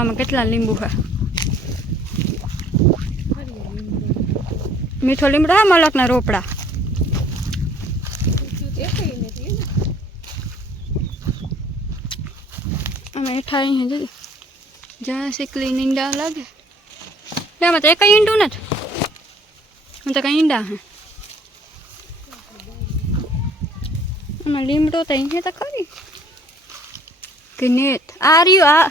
જોવામાં કેટલા લીંબુ છે મીઠો લીમડો હે મલકના રોપડા? અમે જ્યાં શીકલી ઈંડા લાગે. એમાં તો એક ઈંડું નથી. હું તો કઈ ઈંડા હે. આમાં લીમડો તો અહીંયા તો ખરી. કે નેત? આ રહ્યું, આ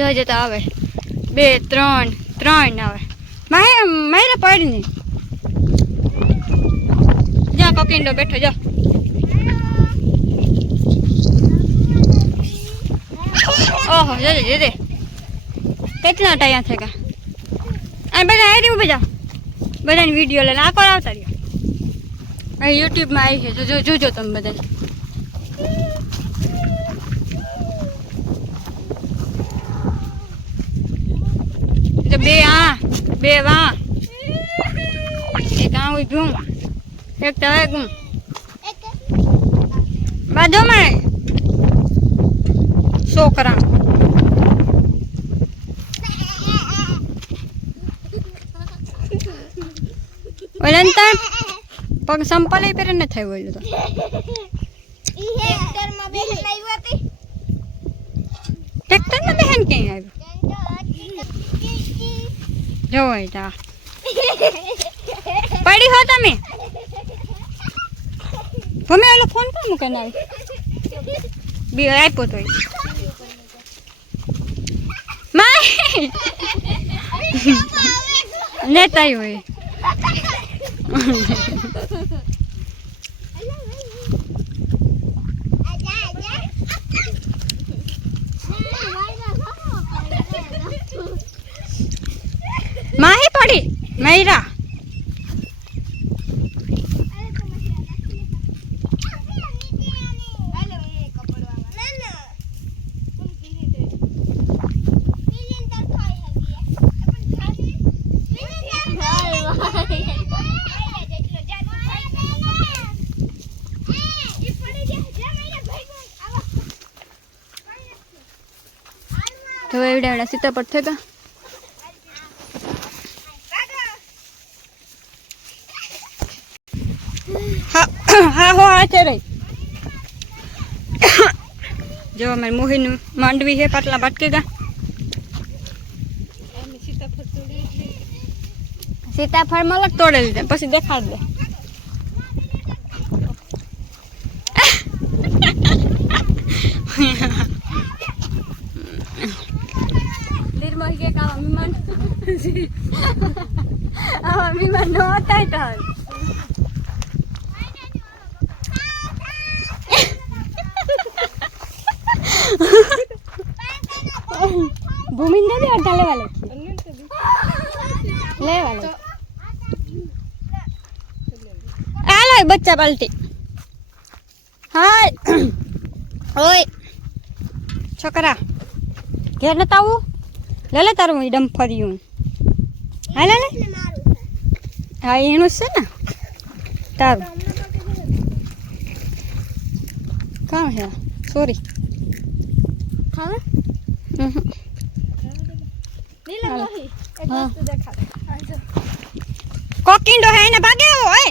જોજે તો આવે. બે, ત્રણ ત્રણ આવે. માહે મારે પડી જા કોકિંડો બેઠો, જા. ઓહો, જજે જજે. કેટલા ટાયા છે કા આ બધા આવી રહ્યું બધા બધાની વીડિયો લઈને. આખો આવતા રહ્યો? અહીં યુટ્યુબમાં આવી છે જોજો જોજો તમે બધા તો બે આ બે વા એક આ ઉભ્યું એક તો એક બાજુમાં છોકરા ઓલા ને તાર પગ સંપલ પહેરે ને થયું ઓલું તો ટ્રેક્ટરમાં બેસીને આવ્યો હતી ટ્રેક્ટર ને બેહેન ક્યાં આવ્યું જોવાય તા પડી હો તમે. તમે ઓલો ફોન પર મૂકે નાય બી આપ્યો તો માય. લેતા હોય. માહી પડી. મૈરા તો એવડા એવડા સીતાપટ થઈ ગયા હા હો આ છે રહી જો અમારી મોહીનું માંડવી છે પાટલા ભટકે ગયા સીતાફળ મલક તોડે લીધે પછી દેખાડ દે નિર્મલ કે આવા મહેમાન આવા મહેમાન નો હતા એ પાલટી. હા ઓય. છોકરા ઘેર નતા આવું? લે લે તારું ઈડમ ફર્યું હા લે લે. હા એનું છે ને. તારું. કામ હે? સોરી. ખાવે? કોકિંડો હે ને ભાગે ઓય.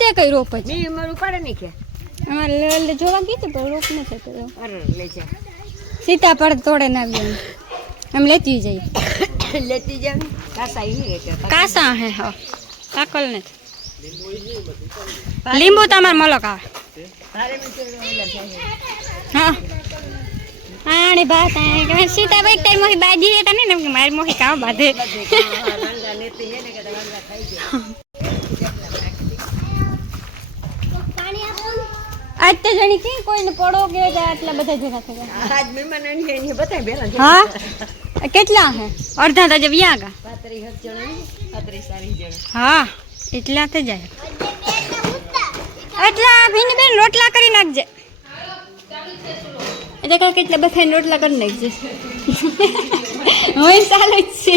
તે કઈ રોપ જ? અમારે જોવા કીધું પણ રોપ નથી થતો અરે લે તોડે ના આવ્યું એમ. લેતી જઈ લેતી જાય કાસા ઈ કે કાસા હે હા. કાકલ નથી લીંબુ તમારે મલક આવે. તારે હા. આણી ભાત સીતા કે સીતાભાઈ મોહી બાજી હતા ને મારી મોહી કામ બાંધે. બધે હા રંગા નેતી હે ને કે રંગા ખાઈ ગયા પાણી આપો આજ તો જણી કે કોઈને પડો કે કે આટલા બધા ભેગા થઈ ગયા આજ મહેમાન એની એની બતાય બેલા હા કેટલા હે અડધા તો જે વ્યા ગા પાતરી હત જણા ને પાતરી સારી જણા હા એટલા તો જાય એટલા ભીની બેન રોટલા કરી નાખજે એટલે કહો કેટલા બધા રોટલા કરી નાખજે હવે ચાલે જ છે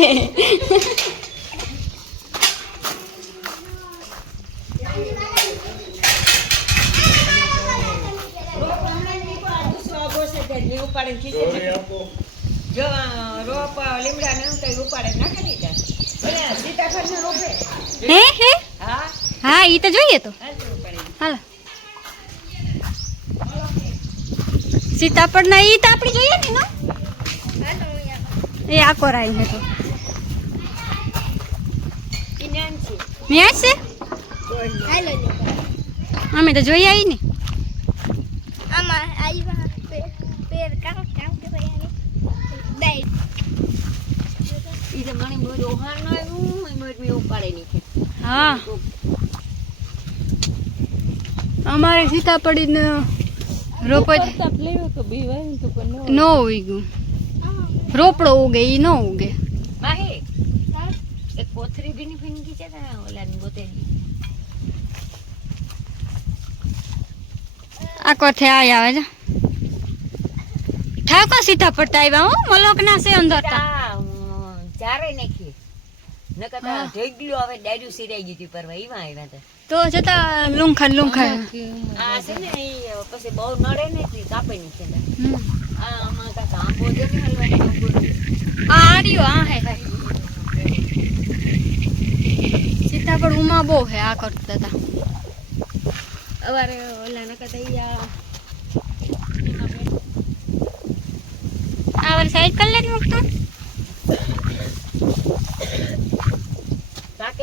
ને એમ કઈ ઉપાડે નાખે નહીં સીતાફળ નો રોપે. હે હે? હા? હા ઈ તો જોઈએ તો. હાલ તો ઉપાડે. હાલો. સીતાફળ ના ઈ તો આપણી જોઈએ ને ના? એ આકો રાઈ ને તો ઈ છે. અમે તો જોઈ આવી ને. આમાં આવ્યા પેર પેર કામ કામ કે ભાઈ ઈ તો મને મોર ઓહાણ નો આવ્યું એ મોર મી ઉપાડે નહીં કે હા. અમારે સીતાપડી ને રોપ જ ન ઉગ્યું. રોપડો ઉગે ઈ ન ઉગે. માહે એક કોથરી ભીની ફીનકી છે ને ઓલાની બોતેલી આ કોથે આય આવે છે ઠાકો સીતા તો આવ્યા હું મલોક ના છે અંદર તા. ચારે નાખી નકર તો હા. ઢેગલું હવે ડાયરું સિરાઈ ગઈ હતી પરવા એમાં આવ્યા હતા તો જતા લુંખા લુંખા આ છે ને ઈ પછી બહુ નડે ને એટલે કાપે નહીં છે હમ. આ આમાં કાંઈક આંબો છે ને હલવાનો આંબો. આ આર્યો આ હે હે સીતાફળ ઉમા બહુ હે આ કરતા હતા અવારે ઓલા નકર તો ઈ આ આ વાર સાઈડ કરી લેતી મૂકતો પાકે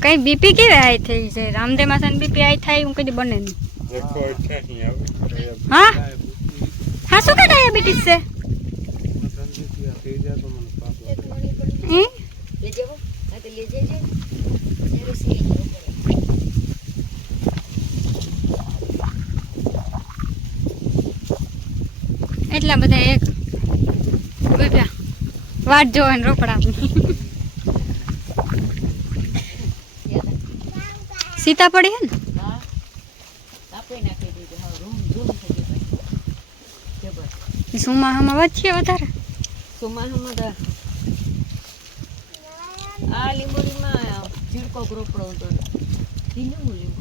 કઈ બીપી કેવી આઈ થઈ છે રામદેવ માસન બીપી આઈ થાય હું કદી બને નહીં હા હા શું કે ડાયાબિટીસ છે હમ? લેજે હો હા તો લેજે જે જરૂર સી જવું પડે એટલા બધા એક ઉભા વાટ જોવાની રોપડા સીતાપડી હે ને હા કાપી નાખી દીધું હા રૂમ ઝૂમ થઈ ગયું ભાઈ જબર સુમાહામાં વધશે વધારે ચોમાસામાં તો આ લીંબોડીમાં ચીડકો રોપડો હતો ધીનું લીંબુ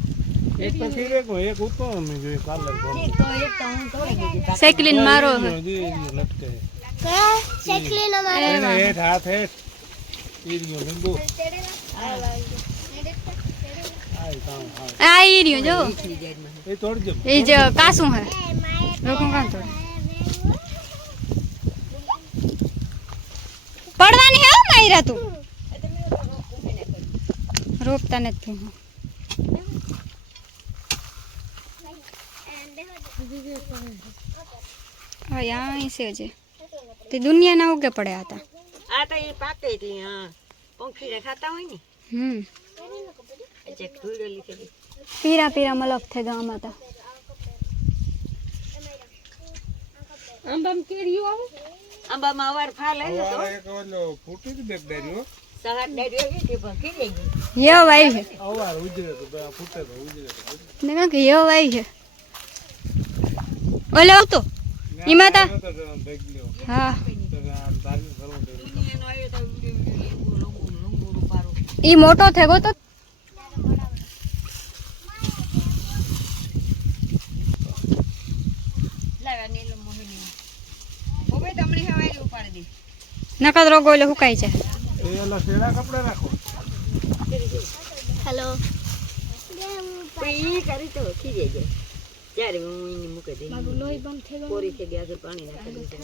એક તો સિરેકો એક ઉતો અમે જોઈ કાલે ઠીક તો એક તો હું તોડી દીધી બાકી સાયકલિંગ મારો હે લટકે સાયકલી નો એને હેઠ હાથ હેઠ ઈરિયો લીંબુ આય કામ હા આ ઈ રહ્યો જો નીકળી જાય એમાં. એ તોડજો એ જ કાસું હે રોકું કામ તોડ પડવાની હે હો માયરા તું રોકતા નથી હું હા અહીં છે જે તે દુનિયાના ઉગે પડ્યા હતા આ તો એ પાકે હતી હા પંખીને ખાતા હોય ને હમ એટલે ધૂળો લીધી પીરા પીરા મલક થઈ ગયા આમાં તો આંબામાં કેરીઓ આવે આંબામાં અવાર ફાલ આવ્યો તો એક ઓલો ફૂટી જ બેક ડેરીઓ સહાર ડાયરી આવી હતી નકદ રોગો એટલે કપડા રાખો. હેલો ઈ કરી તો ખીજાઈ જાય ત્યારે હું એને મૂકી દઈ. મારું લોહી બંધ થઈ ગયું. કોરી થઈ ગયા પાણી નાખી દીધું.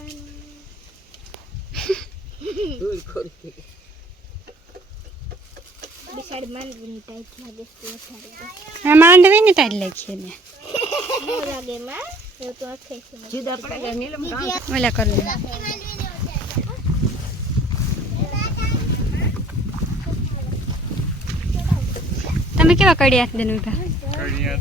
ધૂળ કોરી થઈ બિસાડી માંડવીની ટાઈટ લાગે છે વધારે માંડવી ને ટાઈટ લાગી છે ને લાગે માં જુદા પડે નીલમ તમે કેવા કડિયા દેન ઊભા? કડિયા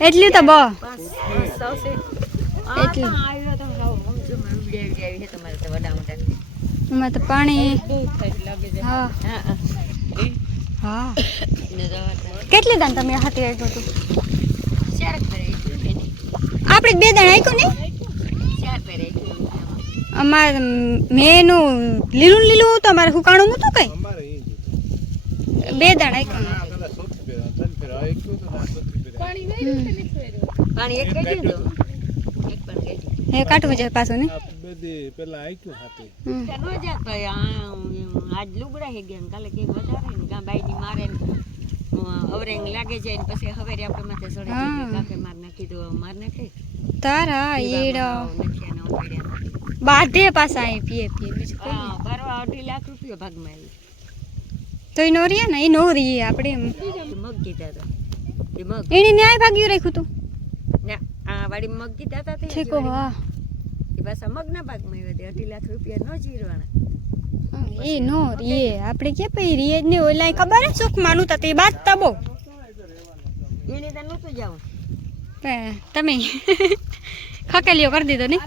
એટલી તો બહુ સૌથી એટલી. આવ્યો તો સાવ સમજો મેં ઉડી આવી આવી છે તમારે તો વડા મોટા એમાં તો પાણી હા. હા. કેટલી દાન તમે હાથી આવ્યું હતું? આપણે બે દાણ આપ્યું ને? અમારે મેનું લીલું લીલું હતું અમારે હુકાણું નતું કઈ? અમારે. બે દાણ આપ્યું. આ કદાચ સોથી પહેરા ત્રણ પહેરા એક તો ના સોથી પહેરા પાણી એક કઈ દીધું એક પણ કાટવું કાઢવું છે પાછું ને બધી પેલા આઈક્યું હાથે. હમ. ન જાતો આજ લુગડા હે ગયા ને કાલે કે વધારે ને ગા બાઈ ની મારે ને અવરેંગ લાગે છે ને પછી હવે આપણે માથે ચડે હા. કાકે માર નાખી દો માર નાખે. તારા ઈડો બાધે પાછા અહીં પીએ પીએ બીજું કોઈ હા ભરવા અઢી લાખ રૂપિયા ભાગમાં આવી તો એ નો રીએ ને એ નો રીએ આપણે એમ. મગ કીધા હતા એ મગ. એની ન્યાય ભાગ્યું રાખ્યું તું. વાડી મગ કીધા હતા ઠીક હા. એ પાછા મગના ભાગમાં આવ્યા તે અઢી લાખ રૂપિયા ન જીરવાના. એ નો રીએ. આપણે કે ભાઈ રીએ? જ નહીં ઓલા ખબર હે? સુખ માનું તા તે બાદ તબો. એને તો નહોતું જવું. તમે ખકેલીઓ કરી દીધો ને?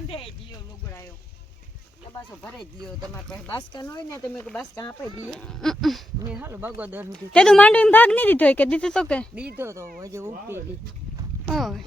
તો પાછો ભરે જ લ્યો તમારે પાસે બાસકા હોય ને તમે બાસકા આપી દઈએ ને હાલો બગોદર સુધી તે તું માંડવી ભાગ નહીં દીધો કે? દીધો તો કે? દીધો તો હજી ઓય.